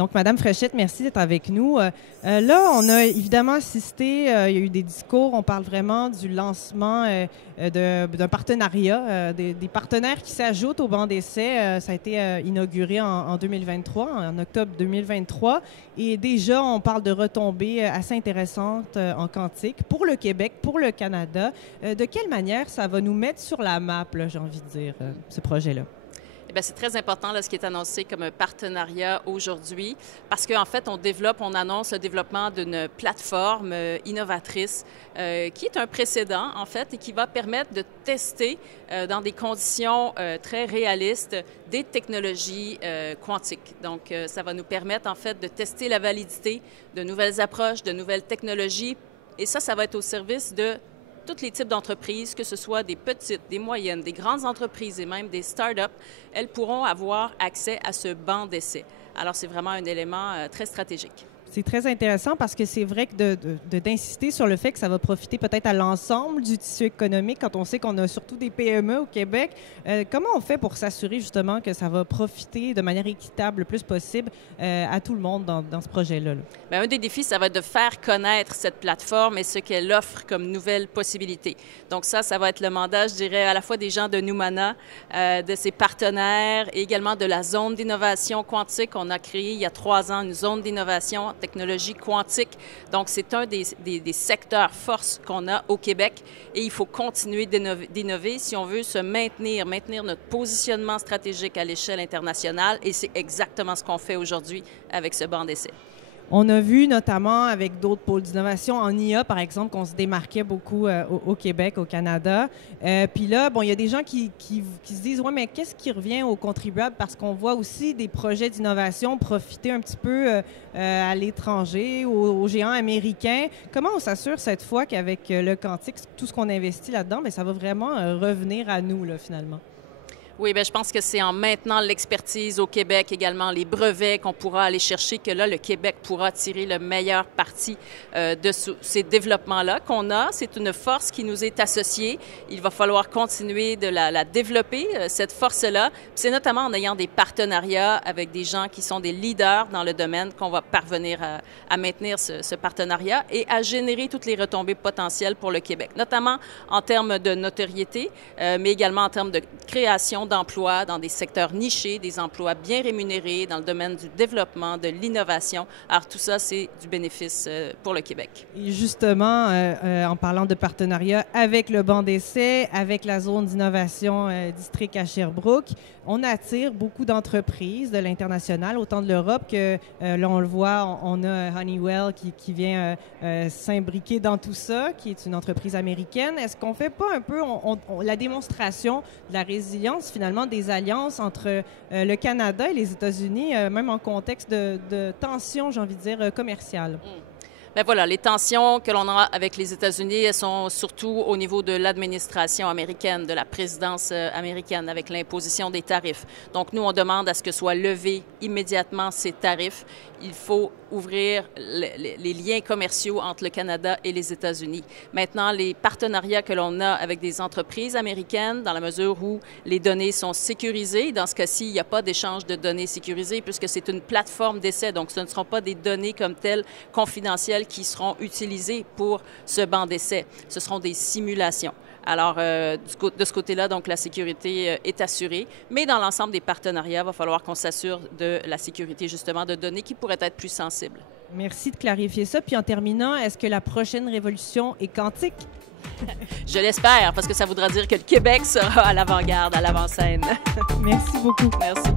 Donc, Madame Fréchette, merci d'être avec nous. Là, on a évidemment assisté, il y a eu des discours, on parle vraiment du lancement d'un partenariat, des partenaires qui s'ajoutent au banc d'essai. Ça a été inauguré en 2023, en octobre 2023. Et déjà, on parle de retombées assez intéressantes en quantique pour le Québec, pour le Canada. De quelle manière ça va nous mettre sur la map, là, j'ai envie de dire, ce projet-là? Eh bien, c'est très important là, ce qui est annoncé comme un partenariat aujourd'hui parce qu'en fait, on annonce le développement d'une plateforme innovatrice qui est un précédent, en fait, et qui va permettre de tester dans des conditions très réalistes des technologies quantiques. Donc, ça va nous permettre, en fait, de tester la validité de nouvelles approches, de nouvelles technologies, et ça va être au service de tous les types d'entreprises, que ce soit des petites, des moyennes, des grandes entreprises et même des start-up, elles pourront avoir accès à ce banc d'essai. Alors, c'est vraiment un élément très stratégique. C'est très intéressant parce que c'est vrai que d'insister sur le fait que ça va profiter peut-être à l'ensemble du tissu économique quand on sait qu'on a surtout des PME au Québec. Comment on fait pour s'assurer justement que ça va profiter de manière équitable le plus possible à tout le monde dans ce projet-là? Bien, un des défis, ça va être de faire connaître cette plateforme et ce qu'elle offre comme nouvelles possibilités. Donc ça va être le mandat, je dirais, à la fois des gens de Numana, de ses partenaires et également de la zone d'innovation quantique. On a créé il y a 3 ans une zone d'innovation technologie quantique. Donc, c'est un des secteurs force qu'on a au Québec et il faut continuer d'innover si on veut se maintenir notre positionnement stratégique à l'échelle internationale et c'est exactement ce qu'on fait aujourd'hui avec ce banc d'essai. On a vu notamment avec d'autres pôles d'innovation en IA, par exemple, qu'on se démarquait beaucoup au Québec, au Canada. Puis là, bon, il y a des gens qui se disent « Ouais, mais qu'est-ce qui revient aux contribuables? » Parce qu'on voit aussi des projets d'innovation profiter un petit peu à l'étranger, aux géants américains. Comment on s'assure cette fois qu'avec le quantique, tout ce qu'on investit là-dedans, bien, ça va vraiment revenir à nous, là, finalement? Oui, bien, je pense que c'est en maintenant l'expertise au Québec, également les brevets qu'on pourra aller chercher, que là, le Québec pourra tirer le meilleur parti de ces développements-là qu'on a. C'est une force qui nous est associée. Il va falloir continuer de la développer, cette force-là. C'est notamment en ayant des partenariats avec des gens qui sont des leaders dans le domaine qu'on va parvenir à maintenir ce partenariat et à générer toutes les retombées potentielles pour le Québec, notamment en termes de notoriété, mais également en termes de création d'emplois dans des secteurs nichés, des emplois bien rémunérés dans le domaine du développement, de l'innovation. Alors tout ça, c'est du bénéfice pour le Québec. Et justement, en parlant de partenariat avec le banc d'essai, avec la zone d'innovation district à Sherbrooke, on attire beaucoup d'entreprises de l'international, autant de l'Europe que, là on le voit, on a Honeywell qui vient s'imbriquer dans tout ça, qui est une entreprise américaine. Est-ce qu'on fait pas un peu la démonstration de la résilience finalement des alliances entre le Canada et les États-Unis, même en contexte de tension, j'ai envie de dire, commerciale? Bien voilà, les tensions que l'on a avec les États-Unis, elles sont surtout au niveau de l'administration américaine, de la présidence américaine, avec l'imposition des tarifs. Donc, nous, on demande à ce que soient levés immédiatement ces tarifs. Il faut ouvrir les liens commerciaux entre le Canada et les États-Unis. Maintenant, les partenariats que l'on a avec des entreprises américaines, dans la mesure où les données sont sécurisées, dans ce cas-ci, il n'y a pas d'échange de données sécurisées puisque c'est une plateforme d'essai, donc ce ne seront pas des données comme telles confidentielles qui seront utilisées pour ce banc d'essai. Ce seront des simulations. Alors, de ce côté-là, donc, la sécurité est assurée. Mais dans l'ensemble des partenariats, il va falloir qu'on s'assure de la sécurité, justement, de données qui pourraient être plus sensibles. Merci de clarifier ça. Puis en terminant, est-ce que la prochaine révolution est quantique? Je l'espère, parce que ça voudra dire que le Québec sera à l'avant-garde, à l'avant-scène. Merci beaucoup. Merci.